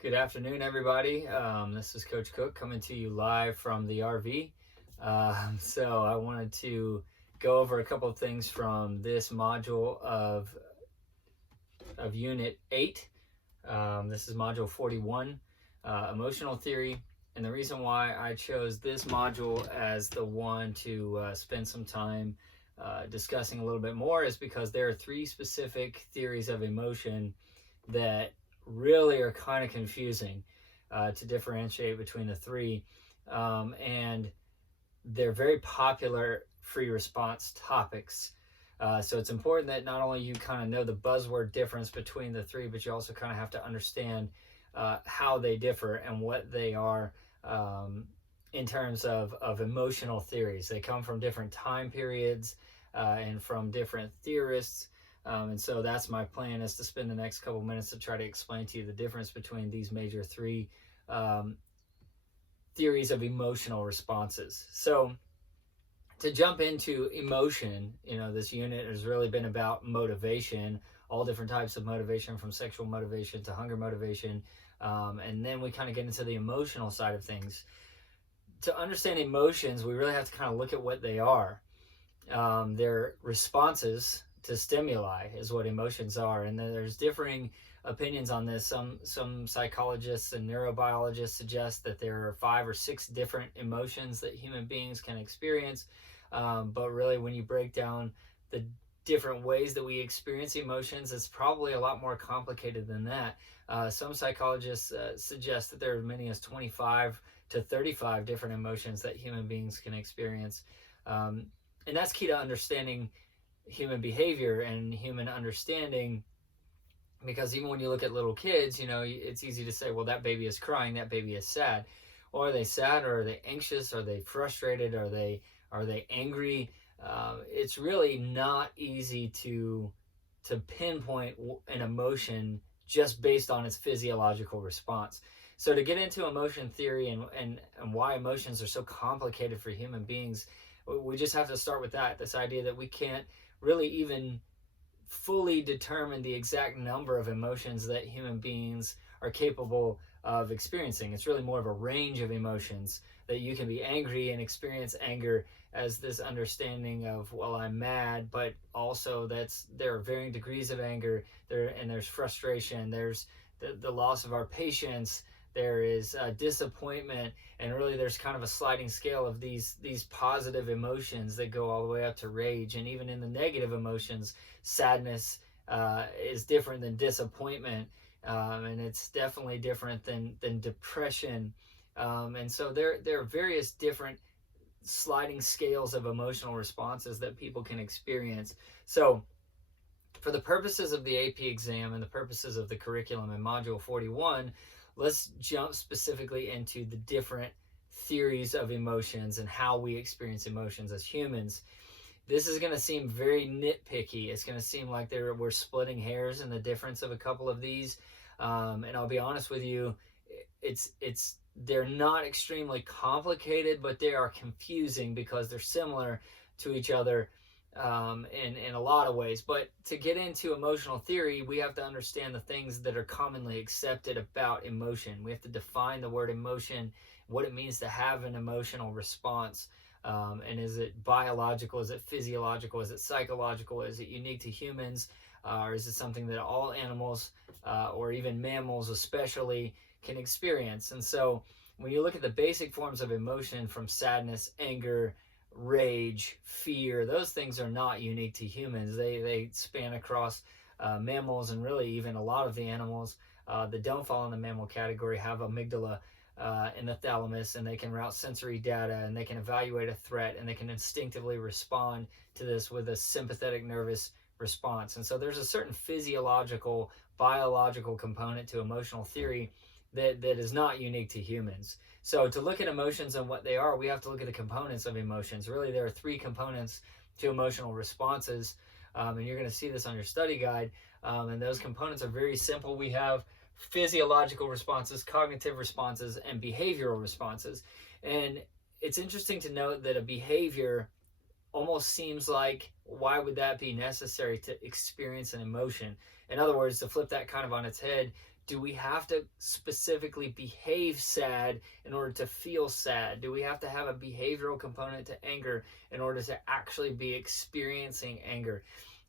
Good afternoon, everybody. This is Coach Cook coming to you live from the RV. So I wanted to go over a couple of things from this module of Unit 8. This is Module 41, Emotional Theory. And the reason why I chose this module as the one to spend some time discussing a little bit more is because there are three specific theories of emotion that really are kind of confusing to differentiate between the three. And they're very popular free response topics. So it's important that not only you kind of know the buzzword difference between the three, but you also kind of have to understand how they differ and what they are in terms of emotional theories. They come from different time periods and from different theorists. And so that's my plan, is to spend the next couple minutes to try to explain to you the difference between these major three theories of emotional responses. So to jump into emotion, this unit has really been about motivation, all different types of motivation, from sexual motivation to hunger motivation. And then we kind of get into the emotional side of things. To understand emotions, we really have to kind of look at what they are. They're responses to stimuli is what emotions are, and then there's differing opinions on this. Some psychologists and neurobiologists suggest that there are 5 or 6 different emotions that human beings can experience, but really when you break down the different ways that we experience emotions, it's probably a lot more complicated than that. Some psychologists suggest that there are as many as 25 to 35 different emotions that human beings can experience, and that's key to understanding human behavior and human understanding, because even when you look at little kids, it's easy to say, well, that baby is crying, that baby is sad. Or are they sad, or are they anxious, are they frustrated, are they angry? It's really not easy to pinpoint an emotion just based on its physiological response. So to get into emotion theory and why emotions are so complicated for human beings, we just have to start with this idea that we can't really even fully determine the exact number of emotions that human beings are capable of experiencing. It's really more of a range of emotions, that you can be angry and experience anger as this understanding of, well, I'm mad, but also there are varying degrees of anger there, and there's frustration, there's the loss of our patience, there is disappointment, and really there's kind of a sliding scale of these positive emotions that go all the way up to rage. And even in the negative emotions, sadness is different than disappointment, and it's definitely different than depression. And so there are various different sliding scales of emotional responses that people can experience. So for the purposes of the AP exam and the purposes of the curriculum in Module 41, let's jump specifically into the different theories of emotions and how we experience emotions as humans. This is going to seem very nitpicky. It's going to seem like we're splitting hairs in the difference of a couple of these. And I'll be honest with you, they're not extremely complicated, but they are confusing because they're similar to each other in a lot of ways. But to get into emotional theory, we have to understand the things that are commonly accepted about emotion. We have to define the word emotion, what it means to have an emotional response. And is it biological? Is it physiological? Is it psychological? Is it unique to humans? Or is it something that all animals, or even mammals especially, can experience? And so when you look at the basic forms of emotion, from sadness, anger, rage, fear, those things are not unique to humans. They span across mammals, and really even a lot of the animals that don't fall in the mammal category have amygdala in the thalamus, and they can route sensory data, and they can evaluate a threat, and they can instinctively respond to this with a sympathetic nervous response. And so there's a certain physiological, biological component to emotional theory that is not unique to humans. So to look at emotions and what they are, we have to look at the components of emotions. Really, there are 3 components to emotional responses, and you're going to see this on your study guide. And those components are very simple. We have physiological responses, cognitive responses, and behavioral responses. And it's interesting to note that a behavior almost seems like, why would that be necessary to experience an emotion? In other words, to flip that kind of on its head, do we have to specifically behave sad in order to feel sad? Do we have to have a behavioral component to anger in order to actually be experiencing anger?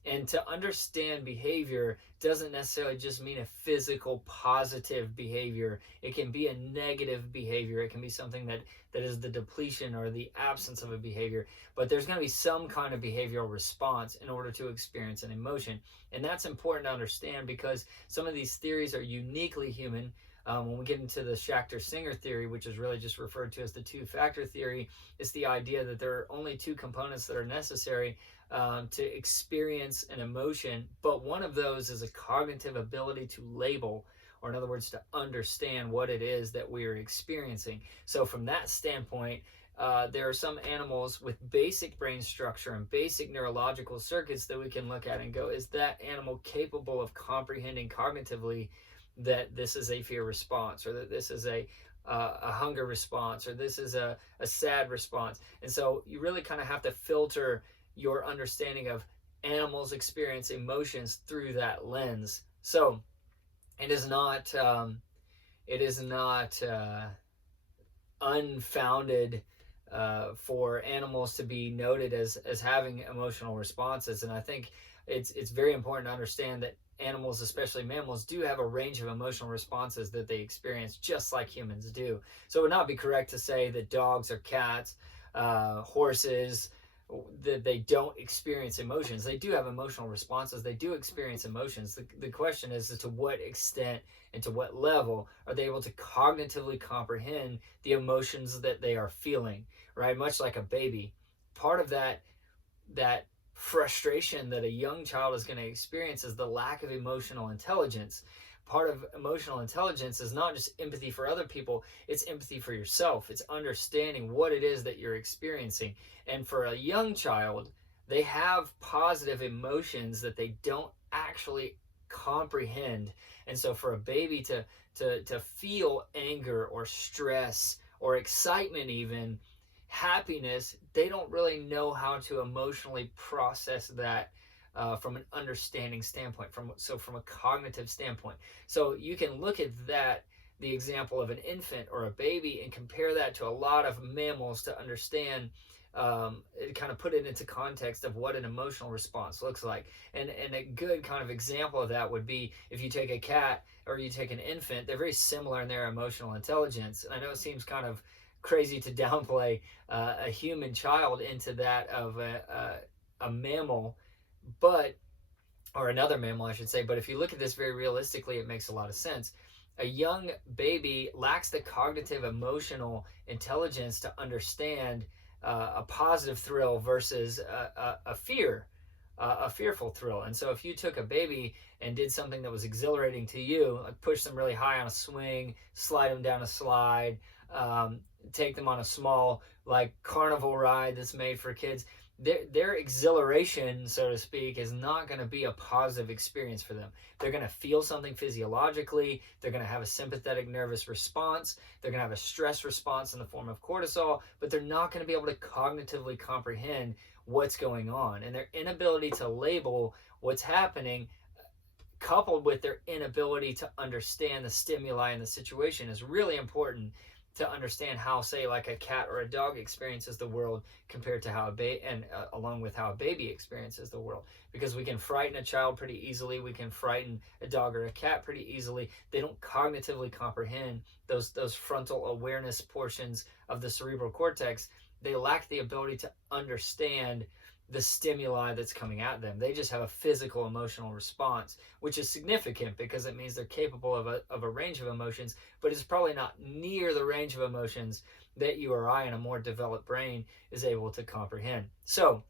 And to understand behavior doesn't necessarily just mean a physical positive behavior. It can be a negative behavior. It can be something that is the depletion or the absence of a behavior. But there's going to be some kind of behavioral response in order to experience an emotion. And that's important to understand because some of these theories are uniquely human. When we get into the Schacter-Singer theory, which is really just referred to as the two-factor theory, it's the idea that there are only two components that are necessary to experience an emotion, but one of those is a cognitive ability to label, or in other words, to understand what it is that we are experiencing. So from that standpoint, there are some animals with basic brain structure and basic neurological circuits that we can look at and go, is that animal capable of comprehending cognitively that this is a fear response, or that this is a hunger response, or this is a sad response? And so you really kind of have to filter your understanding of animals experience emotions through that lens. So it is not unfounded for animals to be noted as having emotional responses. And I think it's very important to understand that animals, especially mammals, do have a range of emotional responses that they experience just like humans do. So it would not be correct to say that dogs or cats, horses, that they don't experience emotions. They do have emotional responses. They do experience emotions. The question is to what extent and to what level are they able to cognitively comprehend the emotions that they are feeling, right? Much like a baby. Part of that frustration that a young child is going to experience is the lack of emotional intelligence. Part of emotional intelligence is not just empathy for other people, it's empathy for yourself. It's understanding what it is that you're experiencing. And for a young child, they have positive emotions that they don't actually comprehend. And so for a baby to feel anger or stress or excitement, even happiness, they don't really know how to emotionally process that from an understanding standpoint, from a cognitive standpoint. So you can look at that, the example of an infant or a baby, and compare that to a lot of mammals to understand, kind of put it into context of what an emotional response looks like. And a good kind of example of that would be if you take a cat or you take an infant, they're very similar in their emotional intelligence. And I know it seems kind of crazy to downplay a human child into that of a mammal, or another mammal, I should say. But if you look at this very realistically, it makes a lot of sense. A young baby lacks the cognitive emotional intelligence to understand a positive thrill versus a fearful thrill. And so if you took a baby and did something that was exhilarating to you, like push them really high on a swing, slide them down a slide, take them on a small like carnival ride that's made for kids, their exhilaration, so to speak, is not going to be a positive experience for them. They're going to feel something physiologically. They're going to have a sympathetic nervous response. They're going to have a stress response in the form of cortisol, but they're not going to be able to cognitively comprehend what's going on. And their inability to label what's happening, coupled with their inability to understand the stimuli in the situation, is really important to understand how, say, like a cat or a dog experiences the world compared to how along with how a baby experiences the world. Because we can frighten a child pretty easily, we can frighten a dog or a cat pretty easily. They don't cognitively comprehend those frontal awareness portions of the cerebral cortex. They lack the ability to understand the stimuli that's coming at them. They just have a physical emotional response, which is significant because it means they're capable of a range of emotions, but it's probably not near the range of emotions that you or I in a more developed brain is able to comprehend. So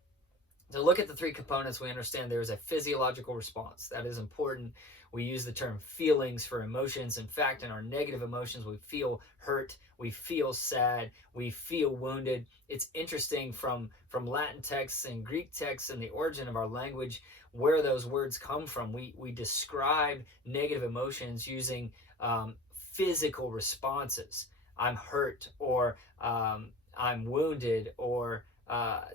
to look at the three components, we understand there is a physiological response. That is important. We use the term feelings for emotions. In fact, in our negative emotions, we feel hurt, we feel sad, we feel wounded. It's interesting from Latin texts and Greek texts and the origin of our language where those words come from. We describe negative emotions using physical responses. I'm hurt, or I'm wounded, or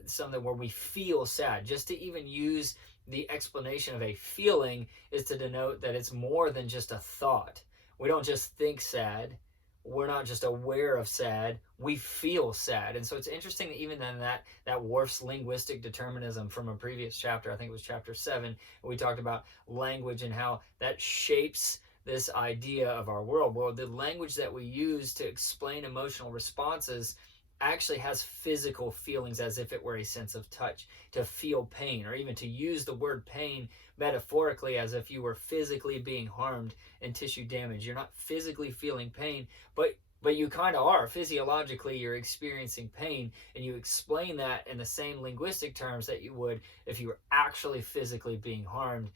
something where we feel sad. Just to even use the explanation of a feeling is to denote that it's more than just a thought. We don't just think sad. We're not just aware of sad. We feel sad. And so it's interesting that even then that Worf's linguistic determinism from a previous chapter, I think it was chapter 7, we talked about language and how that shapes this idea of our world. Well, the language that we use to explain emotional responses actually has physical feelings, as if it were a sense of touch. To feel pain, or even to use the word pain metaphorically as if you were physically being harmed and tissue damage. You're not physically feeling pain, but you kind of are. Physiologically, you're experiencing pain, and you explain that in the same linguistic terms that you would if you were actually physically being harmed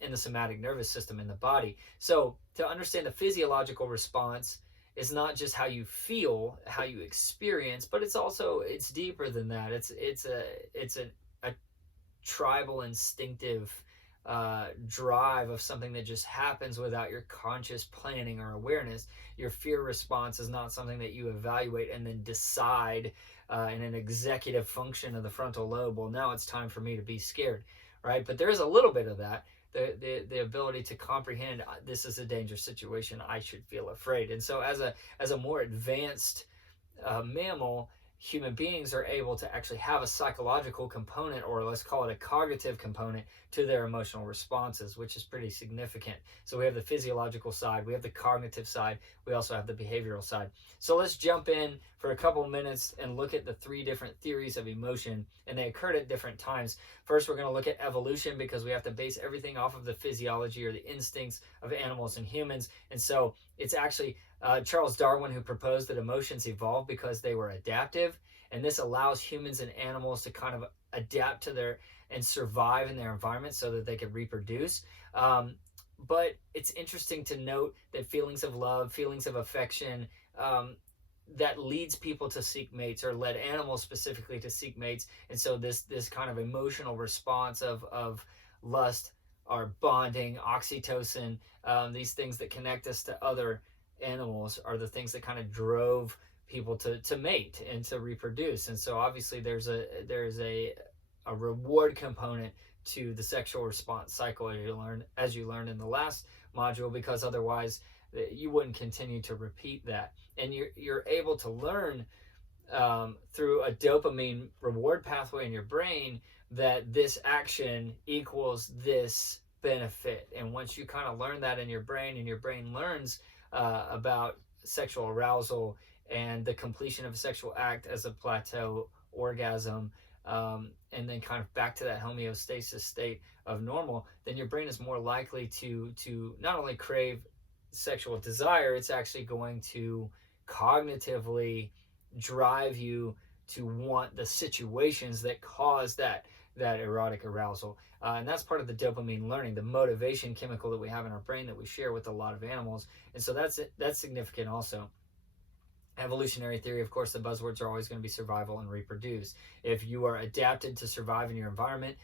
in the somatic nervous system in the body. So to understand the physiological response is not just how you feel, how you experience, but it's deeper than that. It's a tribal instinctive drive of something that just happens without your conscious planning or awareness. Your fear response is not something that you evaluate and then decide in an executive function of the frontal lobe, well, now it's time for me to be scared, right? But there is a little bit of that. The ability to comprehend, this is a dangerous situation, I should feel afraid. And so as a more advanced mammal, human beings are able to actually have a psychological component, or let's call it a cognitive component, to their emotional responses, which is pretty significant. So we have the physiological side, we have the cognitive side, we also have the behavioral side. So let's jump in for a couple minutes and look at the 3 different theories of emotion, and they occurred at different times. First, we're going to look at evolution, because we have to base everything off of the physiology or the instincts of animals and humans. And so it's actually Charles Darwin who proposed that emotions evolved because they were adaptive, and this allows humans and animals to kind of adapt to their and survive in their environment so that they could reproduce. But it's interesting to note that feelings of love, feelings of affection, that leads people to seek mates, or led animals specifically to seek mates. And so this kind of emotional response of lust, or bonding, oxytocin, these things that connect us to other animals are the things that kind of drove people to mate and to reproduce. And so obviously there's a reward component to the sexual response cycle, as you learned in the last module, because otherwise you wouldn't continue to repeat that. And you're able to learn through a dopamine reward pathway in your brain that this action equals this benefit. And once you kind of learn that in your brain, and your brain learns about sexual arousal and the completion of a sexual act as a plateau orgasm, and then kind of back to that homeostasis state of normal, then your brain is more likely to not only crave sexual desire, it's actually going to cognitively drive you to want the situations that cause that erotic arousal. And that's part of the dopamine learning, the motivation chemical that we have in our brain that we share with a lot of animals. And so that's significant also. Evolutionary theory, of course, the buzzwords are always going to be survival and reproduce. If you are adapted to survive in your environment,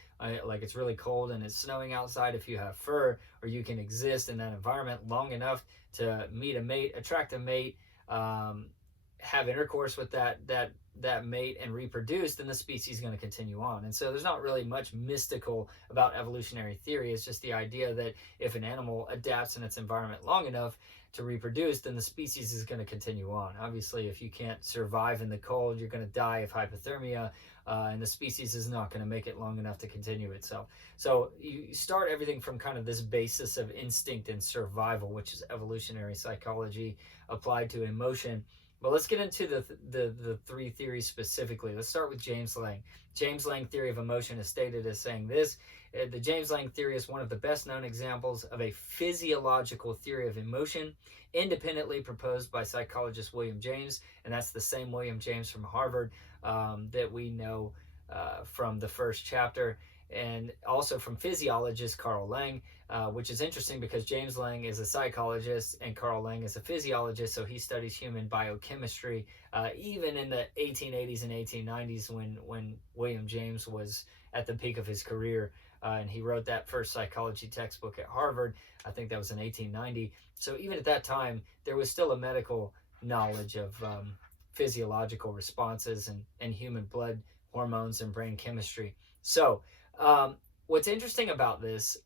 like it's really cold and it's snowing outside, if you have fur, or you can exist in that environment long enough to meet a mate, attract a mate, have intercourse with that mate and reproduce, then the species is going to continue on. And so there's not really much mystical about evolutionary theory. It's just the idea that if an animal adapts in its environment long enough to reproduce, then the species is going to continue on. Obviously, if you can't survive in the cold, you're going to die of hypothermia, and the species is not going to make it long enough to continue itself. So you start everything from kind of this basis of instinct and survival, which is evolutionary psychology applied to emotion. But let's get into the 3 theories specifically. Let's start with James-Lange. James-Lange theory of emotion is stated as saying this: the James-Lange theory is one of the best known examples of a physiological theory of emotion, independently proposed by psychologist William James. And that's the same William James from Harvard that we know from the first chapter, and also from physiologist Carl Lange, which is interesting because James Lange is a psychologist and Carl Lange is a physiologist, so he studies human biochemistry, even in the 1880s and 1890s when William James was at the peak of his career, and he wrote that first psychology textbook at Harvard. I think that was in 1890. So even at that time, there was still a medical knowledge of physiological responses and human blood hormones and brain chemistry. So, what's interesting about this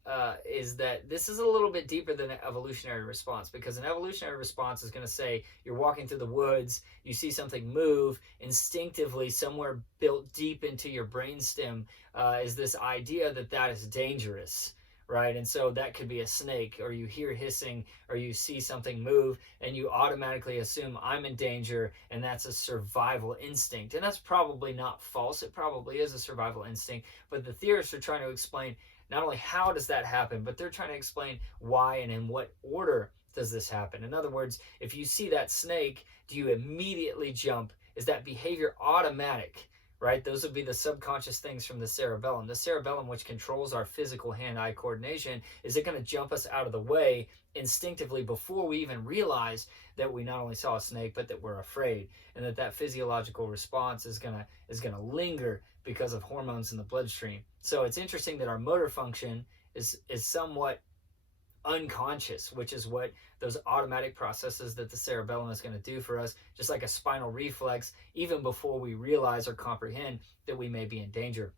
is that this is a little bit deeper than an evolutionary response, because an evolutionary response is going to say you're walking through the woods, you see something move, instinctively somewhere built deep into your brainstem is this idea that that is dangerous, right? And so that could be a snake, or you hear hissing, or you see something move, and you automatically assume I'm in danger, and that's a survival instinct. And that's probably not false. It probably is a survival instinct, but the theorists are trying to explain not only how does that happen, but they're trying to explain why and in what order does this happen. In other words, if you see that snake, do you immediately jump? Is that behavior automatic? Right? Those would be the subconscious things from the cerebellum. The cerebellum, which controls our physical hand-eye coordination, is it going to jump us out of the way instinctively before we even realize that we not only saw a snake, but that we're afraid, and that physiological response is going to linger because of hormones in the bloodstream. So it's interesting that our motor function is somewhat unconscious, which is what those automatic processes that the cerebellum is going to do for us, just like a spinal reflex, even before we realize or comprehend that we may be in danger.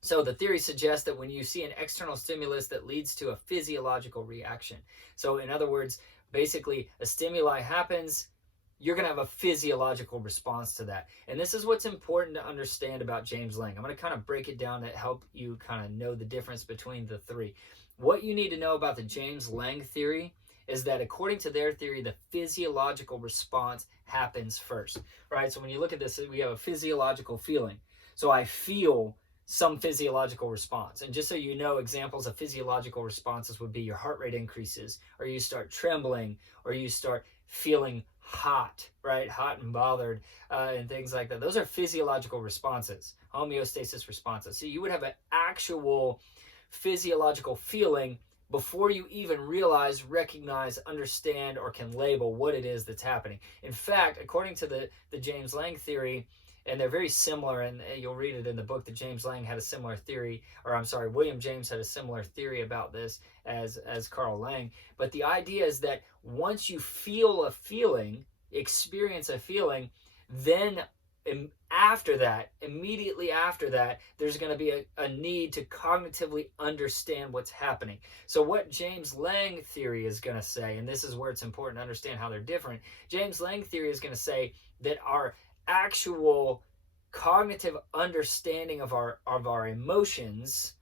So the theory suggests that when you see an external stimulus that leads to a physiological reaction. So in other words, basically a stimuli happens, you're going to have a physiological response to that. And this is what's important to understand about James-Lange. I'm going to kind of break it down to help you kind of know the difference between the three. What you need to know about the James-Lange theory is that according to their theory, the physiological response happens first, right? So when you look at this, we have a physiological feeling. So I feel some physiological response. And just so you know, examples of physiological responses would be your heart rate increases, or you start trembling, or you start feeling hot, right? Hot and bothered, and things like that. Those are physiological responses, homeostasis responses. So you would have an actual physiological feeling before you even realize, recognize, understand, or can label what it is that's happening. In fact, according to the James-Lange theory, and they're very similar, and you'll read it in the book that James-Lange had a similar theory, or I'm sorry, William James had a similar theory about this as Carl Lange. But the idea is that once you feel a feeling, experience a feeling, then after that, immediately after that, there's going to be a need to cognitively understand what's happening. So what James-Lange theory is going to say, and this is where it's important to understand how they're different, James-Lange theory is going to say that our actual cognitive understanding of our emotions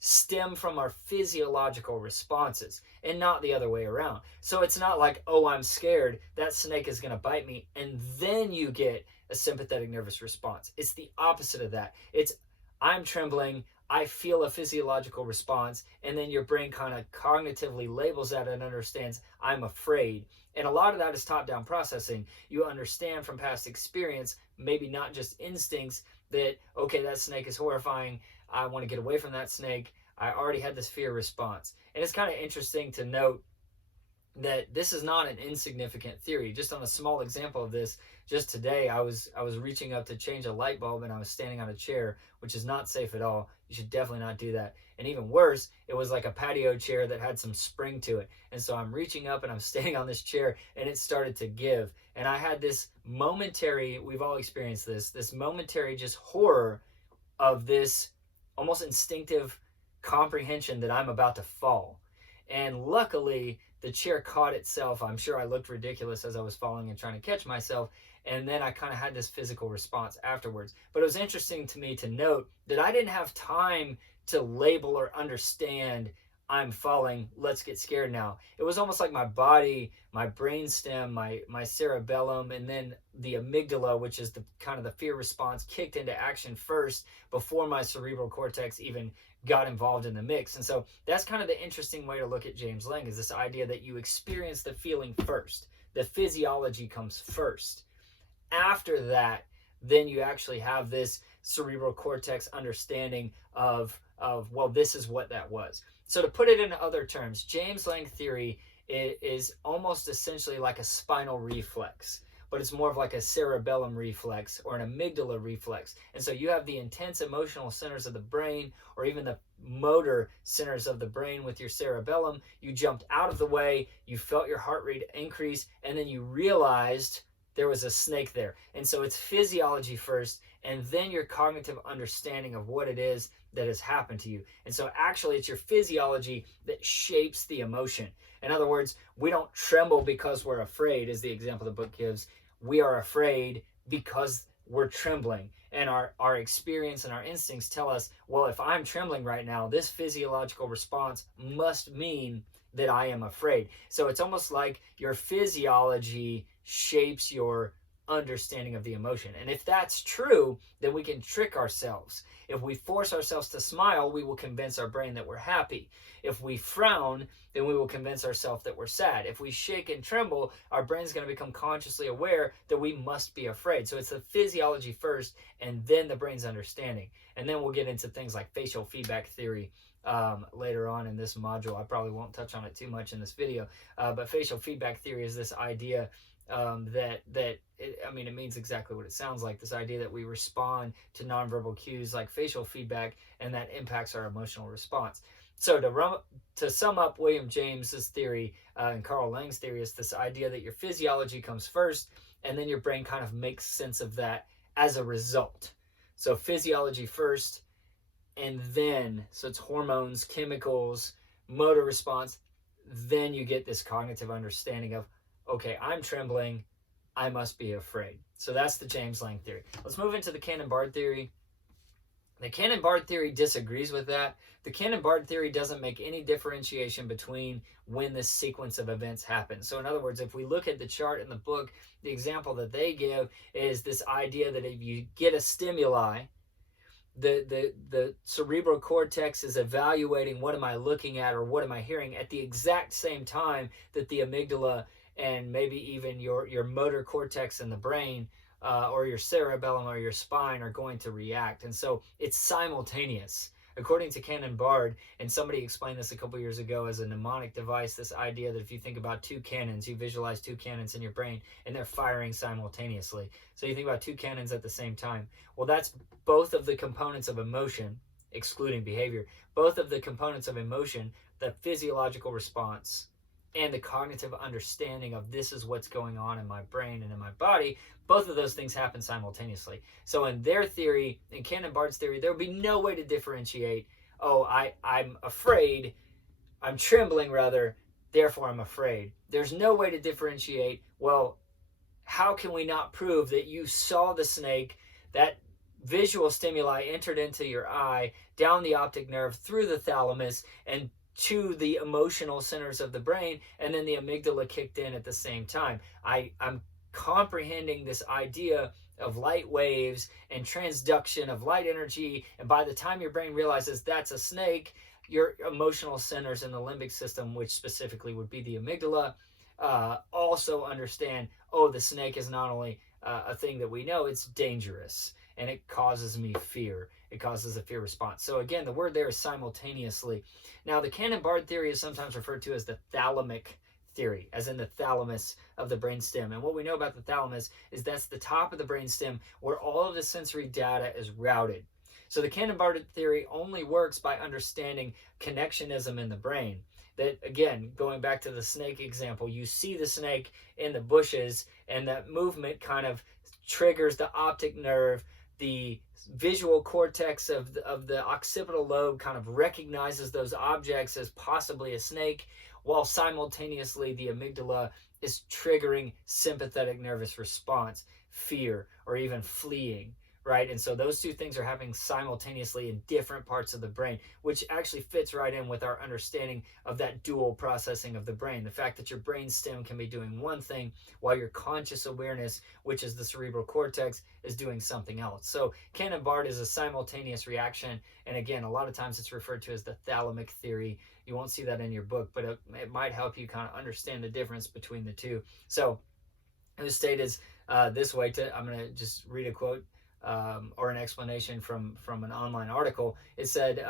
stem from our physiological responses and not the other way around. So it's not like, oh, I'm scared, that snake is going to bite me, and then you get a sympathetic nervous response. It's the opposite of that. It's I'm trembling, I feel a physiological response, and then your brain kind of cognitively labels that and understands I'm afraid. And a lot of that is top-down processing. You understand from past experience, maybe not just instincts, that, okay, that snake is horrifying, I want to get away from that snake, I already had this fear response. And it's kind of interesting to note that this is not an insignificant theory. Just on a small example of this, just today I was reaching up to change a light bulb, and I was standing on a chair, which is not safe at all. You should definitely not do that. And even worse, it was like a patio chair that had some spring to it. And so I'm reaching up and I'm standing on this chair, and it started to give. And I had this momentary, we've all experienced this momentary just horror of this almost instinctive comprehension that I'm about to fall. And luckily, the chair caught itself. I'm sure I looked ridiculous as I was falling and trying to catch myself. And then I kind of had this physical response afterwards. But it was interesting to me to note that I didn't have time to label or understand I'm falling, let's get scared now. It was almost like my body, my brainstem, my cerebellum, and then the amygdala, which is the kind of the fear response, kicked into action first before my cerebral cortex even got involved in the mix. And so that's kind of the interesting way to look at James-Lange, is this idea that you experience the feeling first. The physiology comes first. After that, then you actually have this cerebral cortex understanding of well, this is what that was. So to put it in other terms, James-Lange theory is almost essentially like a spinal reflex, but it's more of like a cerebellum reflex or an amygdala reflex. And so you have the intense emotional centers of the brain, or even the motor centers of the brain with your cerebellum. You jumped out of the way, you felt your heart rate increase, and then you realized there was a snake there. And so it's physiology first, and then your cognitive understanding of what it is that has happened to you. And so actually it's your physiology that shapes the emotion. In other words, we don't tremble because we're afraid, is the example the book gives. We are afraid because we're trembling. And our experience and our instincts tell us, well, if I'm trembling right now, this physiological response must mean that I am afraid. So it's almost like your physiology shapes your understanding of the emotion. And if that's true, then we can trick ourselves. If we force ourselves to smile, we will convince our brain that we're happy. If we frown, then we will convince ourselves that we're sad. If we shake and tremble, our brain's going to become consciously aware that we must be afraid. So it's the physiology first, and then the brain's understanding. And then we'll get into things like facial feedback theory later on in this module. I probably won't touch on it too much in this video, but facial feedback theory is this idea it means exactly what it sounds like. This idea that we respond to nonverbal cues like facial feedback, and that impacts our emotional response. So to sum up William James's theory and Carl Lange's theory, is this idea that your physiology comes first, and then your brain kind of makes sense of that as a result. So physiology first, and then, so it's hormones, chemicals, motor response, then you get this cognitive understanding of, okay, I'm trembling, I must be afraid. So that's the James-Lange theory. Let's move into the Cannon-Bard theory. The Cannon-Bard theory disagrees with that. The Cannon-Bard theory doesn't make any differentiation between when this sequence of events happens. So in other words, if we look at the chart in the book, the example that they give is this idea that if you get a stimuli, the cerebral cortex is evaluating what am I looking at or what am I hearing at the exact same time that the amygdala and maybe even your motor cortex in the brain or your cerebellum or your spine are going to react. And so it's simultaneous. According to Cannon-Bard, and somebody explained this a couple years ago as a mnemonic device, this idea that if you think about two cannons, you visualize two cannons in your brain and they're firing simultaneously. So you think about two cannons at the same time. Well, that's both of the components of emotion, excluding behavior, both of the components of emotion, the physiological response and the cognitive understanding of this is what's going on in my brain and in my body. Both of those things happen simultaneously. So in their theory, in Cannon-Bard's theory, there would be no way to differentiate, oh, I'm afraid, I'm trembling rather, therefore I'm afraid. There's no way to differentiate, well, how can we not prove that you saw the snake, that visual stimuli entered into your eye, down the optic nerve, through the thalamus, and to the emotional centers of the brain, and then the amygdala kicked in at the same time. I'm comprehending this idea of light waves and transduction of light energy, and by the time your brain realizes that's a snake, your emotional centers in the limbic system, which specifically would be the amygdala, also understand, oh, the snake is not only a thing that we know, it's dangerous, and it causes me fear. It causes a fear response. So again, the word there is simultaneously. Now, the Cannon-Bard theory is sometimes referred to as the thalamic theory, as in the thalamus of the brainstem. And what we know about the thalamus is that's the top of the brainstem where all of the sensory data is routed. So the Cannon-Bard theory only works by understanding connectionism in the brain. That, again, going back to the snake example, you see the snake in the bushes, and that movement kind of triggers the optic nerve. The visual cortex of the occipital lobe kind of recognizes those objects as possibly a snake, while simultaneously the amygdala is triggering sympathetic nervous response, fear, or even fleeing, right? And so those two things are happening simultaneously in different parts of the brain, which actually fits right in with our understanding of that dual processing of the brain. The fact that your brain stem can be doing one thing while your conscious awareness, which is the cerebral cortex, is doing something else. So Cannon-Bard is a simultaneous reaction. And again, a lot of times it's referred to as the thalamic theory. You won't see that in your book, but it might help you kind of understand the difference between the two. So it was stated this way. I'm going to just read a quote. Or an explanation from an online article. It said,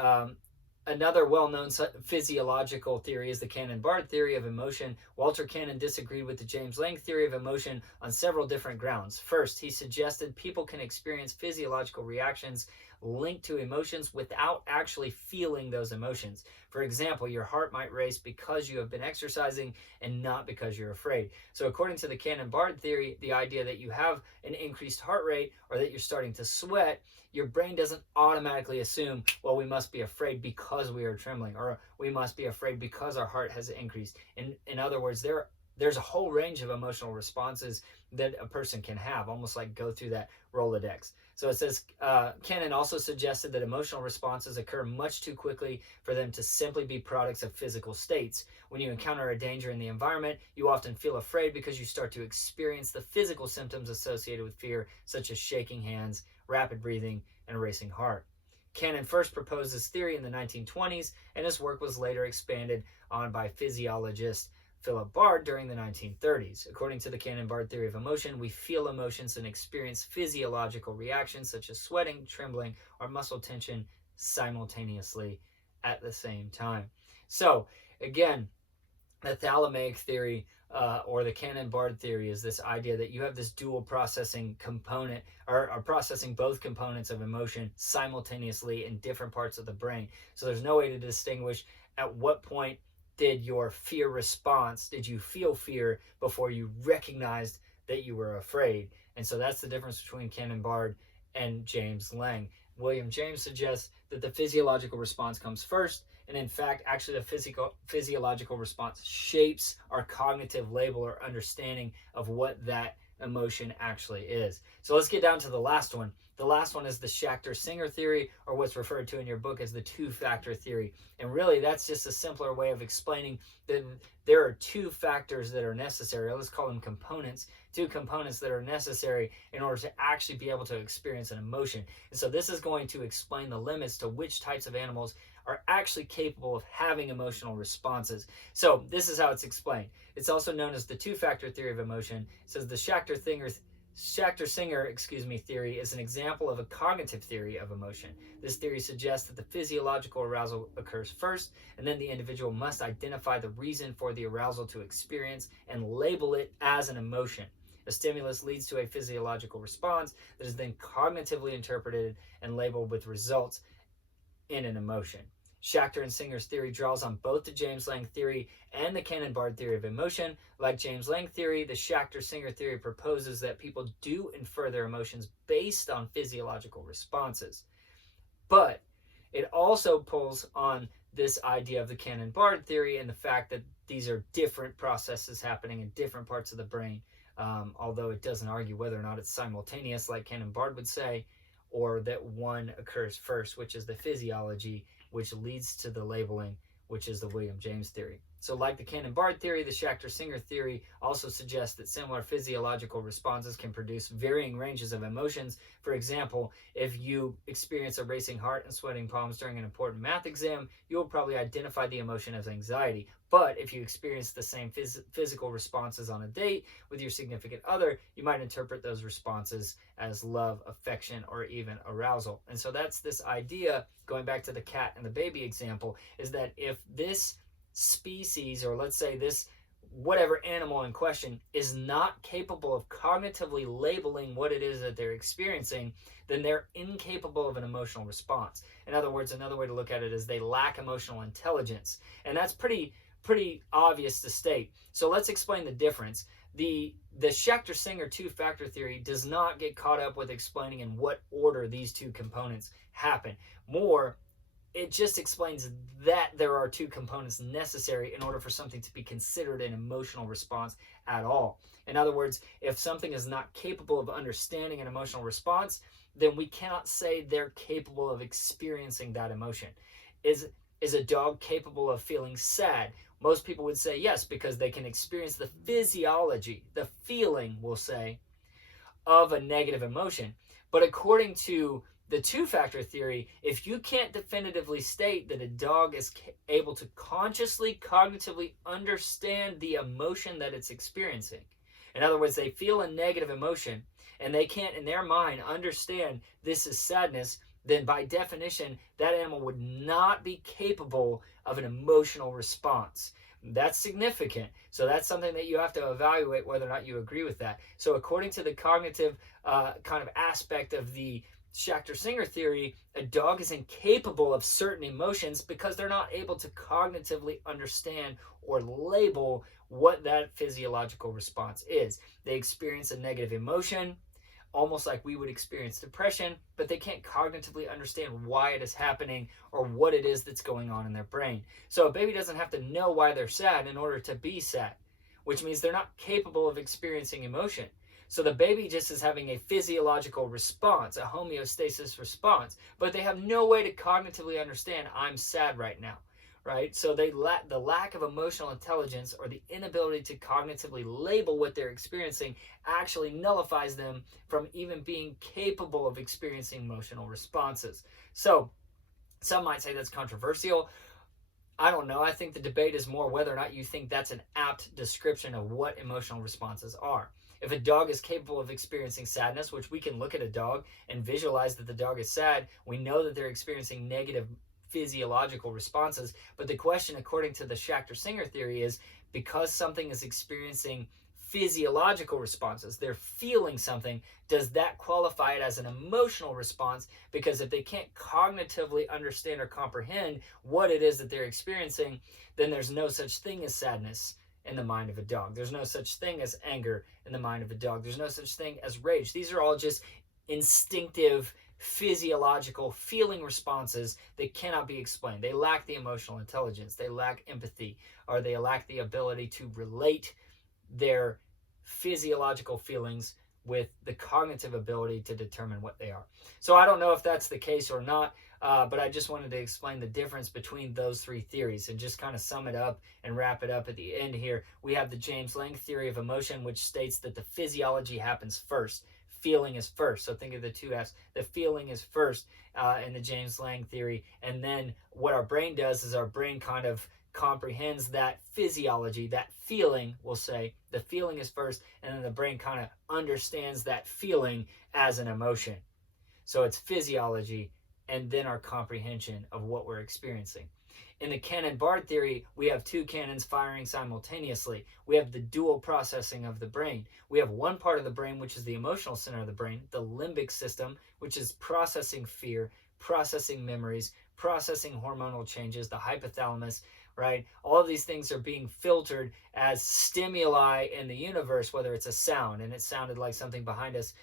another well-known physiological theory is the Cannon-Bard theory of emotion. Walter Cannon disagreed with the James-Lange theory of emotion on several different grounds. First, he suggested people can experience physiological reactions linked to emotions without actually feeling those emotions. For example, your heart might race because you have been exercising and not because you're afraid. So according to the Cannon-Bard theory, the idea that you have an increased heart rate or that you're starting to sweat, your brain doesn't automatically assume, well, we must be afraid because we are trembling, or we must be afraid because our heart has increased. In other words, there's a whole range of emotional responses that a person can have, almost like go through that Rolodex. So it says, Cannon also suggested that emotional responses occur much too quickly for them to simply be products of physical states. When you encounter a danger in the environment, you often feel afraid because you start to experience the physical symptoms associated with fear, such as shaking hands, rapid breathing, and a racing heart. Cannon first proposed this theory in the 1920s, and his work was later expanded on by physiologist Philip Bard during the 1930s. According to the Cannon-Bard theory of emotion, we feel emotions and experience physiological reactions such as sweating, trembling, or muscle tension simultaneously at the same time. So, again, the Thalamus theory or the Cannon-Bard theory is this idea that you have this dual processing component or processing both components of emotion simultaneously in different parts of the brain. So there's no way to distinguish at what point did your fear response, did you feel fear before you recognized that you were afraid? And so that's the difference between Cannon-Bard and James-Lange. William James suggests that the physiological response comes first, and in fact, actually the physiological response shapes our cognitive label or understanding of what that emotion actually is. So let's get down to the last one. The last one is the Schacter-Singer theory, or what's referred to in your book as the two-factor theory. And really, that's just a simpler way of explaining that there are two factors that are necessary. Let's call them components. Two components that are necessary in order to actually be able to experience an emotion. And so this is going to explain the limits to which types of animals are actually capable of having emotional responses. So this is how it's explained. It's also known as the two-factor theory of emotion. It says the Schacter-Singer theory is an example of a cognitive theory of emotion. This theory suggests that the physiological arousal occurs first, and then the individual must identify the reason for the arousal to experience and label it as an emotion. A stimulus leads to a physiological response that is then cognitively interpreted and labeled with results in an emotion. Schacter and Singer's theory draws on both the James-Lange theory and the Cannon-Bard theory of emotion. Like James-Lange theory, the Schacter-Singer theory proposes that people do infer their emotions based on physiological responses. But it also pulls on this idea of the Cannon-Bard theory and the fact that these are different processes happening in different parts of the brain, although it doesn't argue whether or not it's simultaneous, like Cannon-Bard would say, or that one occurs first, which is the physiology, which leads to the labeling, which is the William James theory. So like the Cannon-Bard theory, the Schacter-Singer theory also suggests that similar physiological responses can produce varying ranges of emotions. For example, if you experience a racing heart and sweating palms during an important math exam, you will probably identify the emotion as anxiety. But if you experience the same physical responses on a date with your significant other, you might interpret those responses as love, affection, or even arousal. And so that's this idea, going back to the cat and the baby example, is that if this species, or let's say this whatever animal in question, is not capable of cognitively labeling what it is that they're experiencing, then they're incapable of an emotional response. In other words, another way to look at it is they lack emotional intelligence. And that's pretty obvious to state. So let's explain the difference. The Schacter-Singer two-factor theory does not get caught up with explaining in what order these two components happen. More, it just explains that there are two components necessary in order for something to be considered an emotional response at all. In other words, if something is not capable of understanding an emotional response, then we cannot say they're capable of experiencing that emotion. Is a dog capable of feeling sad? Most people would say yes, because they can experience the physiology, the feeling, we'll say, of a negative emotion. But according to the two-factor theory, if you can't definitively state that a dog is able to consciously, cognitively understand the emotion that it's experiencing, in other words, they feel a negative emotion and they can't in their mind understand this is sadness, then by definition, that animal would not be capable of an emotional response. That's significant. So that's something that you have to evaluate whether or not you agree with that. So according to the cognitive kind of aspect of the Schacter-Singer theory, a dog is incapable of certain emotions because they're not able to cognitively understand or label what that physiological response is. They experience a negative emotion, almost like we would experience depression, but they can't cognitively understand why it is happening or what it is that's going on in their brain. So a baby doesn't have to know why they're sad in order to be sad, which means they're not capable of experiencing emotion. So the baby just is having a physiological response, a homeostasis response, but they have no way to cognitively understand, I'm sad right now, right? So they the lack of emotional intelligence, or the inability to cognitively label what they're experiencing, actually nullifies them from even being capable of experiencing emotional responses. So some might say that's controversial. I don't know. I think the debate is more whether or not you think that's an apt description of what emotional responses are. If a dog is capable of experiencing sadness, which we can look at a dog and visualize that the dog is sad, we know that they're experiencing negative physiological responses. But the question, according to the Schacter-Singer theory, is because something is experiencing physiological responses, they're feeling something, does that qualify it as an emotional response? Because if they can't cognitively understand or comprehend what it is that they're experiencing, then there's no such thing as sadness in the mind of a dog. There's no such thing as anger in the mind of a dog. There's no such thing as rage. These are all just instinctive, physiological feeling responses that cannot be explained. They lack the emotional intelligence. They lack empathy, or they lack the ability to relate their physiological feelings with the cognitive ability to determine what they are. So I don't know if that's the case or not, but I just wanted to explain the difference between those three theories and just kind of sum it up and wrap it up at the end here. We have the James-Lange theory of emotion, which states that the physiology happens first. Feeling is first. So think of the two F's. The feeling is first in the James-Lange theory. And then what our brain does is our brain kind of comprehends that physiology, that feeling, we'll say. The feeling is first, and then the brain kind of understands that feeling as an emotion. So it's physiology and then our comprehension of what we're experiencing. In the Cannon-Bard theory, we have two cannons firing simultaneously. We have the dual processing of the brain. We have one part of the brain, which is the emotional center of the brain, the limbic system, which is processing fear, processing memories, processing hormonal changes, the hypothalamus, right? All of these things are being filtered as stimuli in the universe, whether it's a sound, and it sounded like something behind us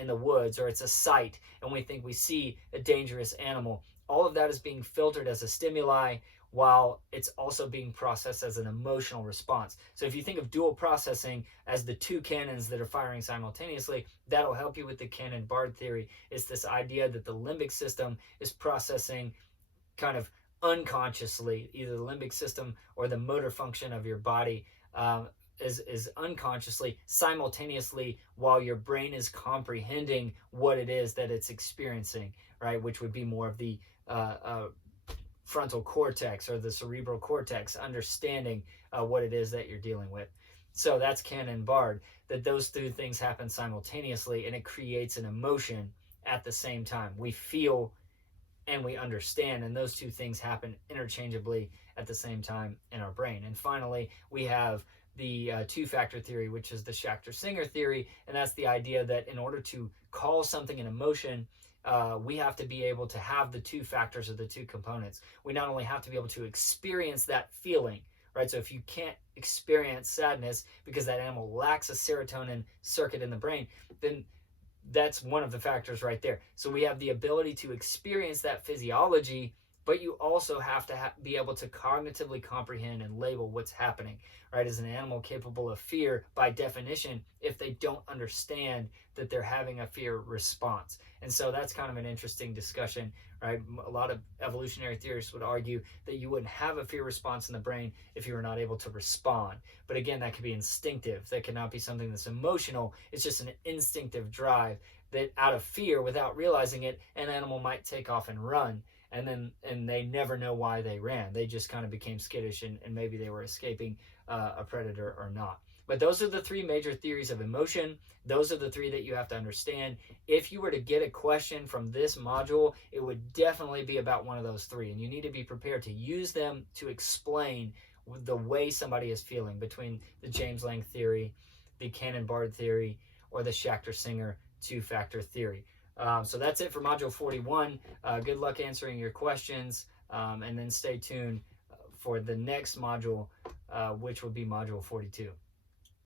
in the woods, or it's a sight, and we think we see a dangerous animal. All of that is being filtered as a stimuli, while it's also being processed as an emotional response. So if you think of dual processing as the two cannons that are firing simultaneously, that'll help you with the Cannon-Bard theory. It's this idea that the limbic system is processing kind of unconsciously, either the limbic system or the motor function of your body is unconsciously, simultaneously, while your brain is comprehending what it is that it's experiencing, right? Which would be more of the frontal cortex or the cerebral cortex, understanding what it is that you're dealing with. So that's Cannon-Bard, that those two things happen simultaneously, and it creates an emotion at the same time. We feel and we understand, and those two things happen interchangeably at the same time in our brain. And finally, we have the two-factor theory, which is the Schacter-Singer theory, and that's the idea that in order to call something an emotion, we have to be able to have the two factors or the two components. We not only have to be able to experience that feeling, right? So if you can't experience sadness because that animal lacks a serotonin circuit in the brain, then that's one of the factors right there. So we have the ability to experience that physiology, but you also have to be able to cognitively comprehend and label what's happening, right? Is an animal capable of fear by definition if they don't understand that they're having a fear response? And so that's kind of an interesting discussion, right? A lot of evolutionary theorists would argue that you wouldn't have a fear response in the brain if you were not able to respond. But again, that could be instinctive. That cannot be something that's emotional. It's just an instinctive drive that out of fear, without realizing it, an animal might take off and run. And they never know why they ran. They just kind of became skittish, and maybe they were escaping a predator or not. But those are the three major theories of emotion. Those are the three that you have to understand. If you were to get a question from this module, it would definitely be about one of those three. And you need to be prepared to use them to explain the way somebody is feeling between the James-Lange theory, the Cannon-Bard theory, or the Schacter-Singer two-factor theory. So that's it for Module 41. Good luck answering your questions, and then stay tuned for the next module, which will be Module 42.